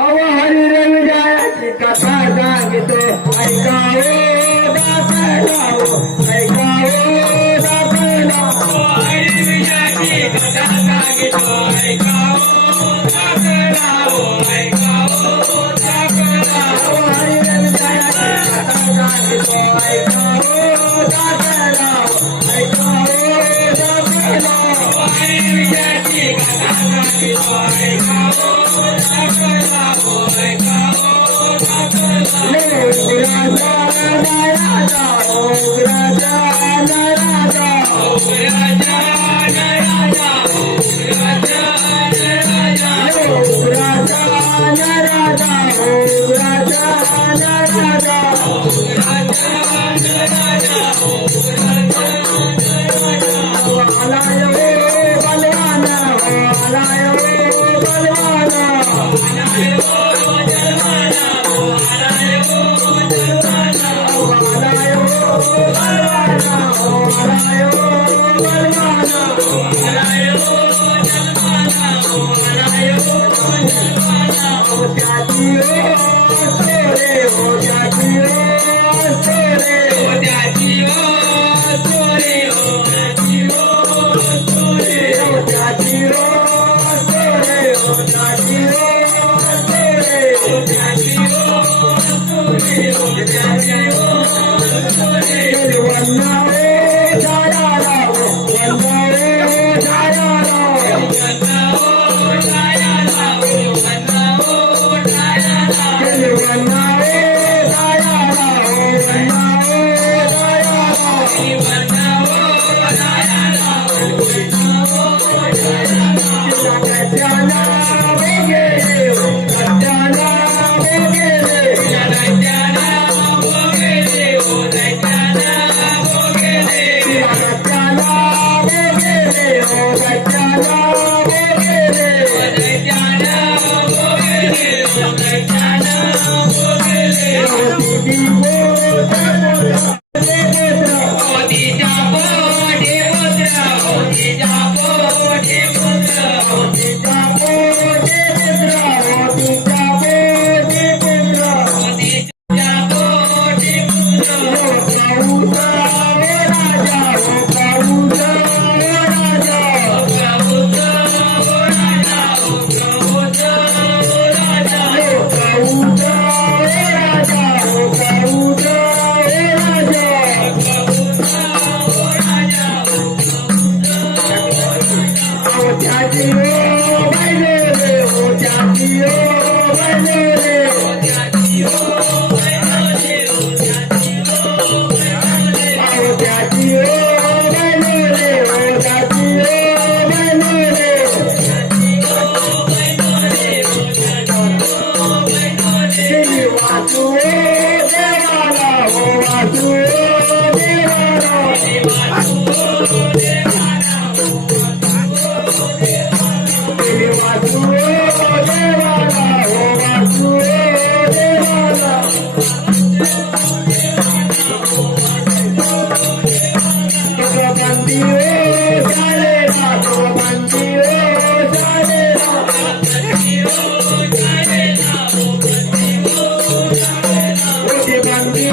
अव हरी रे विजयाची कथा सांगितो ऐकावो दाखलावो ऐकावो दाखलावो हरी विजयाची कथा सांगितो ऐकावो दाखलावो ऐकावो दाखलावो हरी रे विजयाची कथा सांगितो ऐकावो दाखलावो ऐकावो दाखलावो हरी विजयाची कथा Jose. सांगितो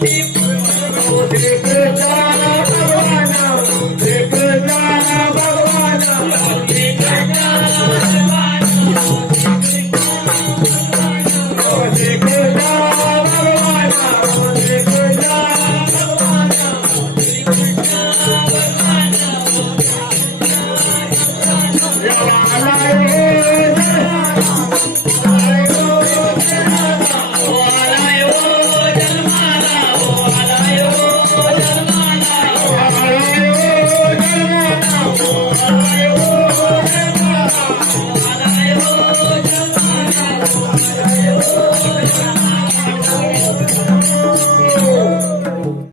Happy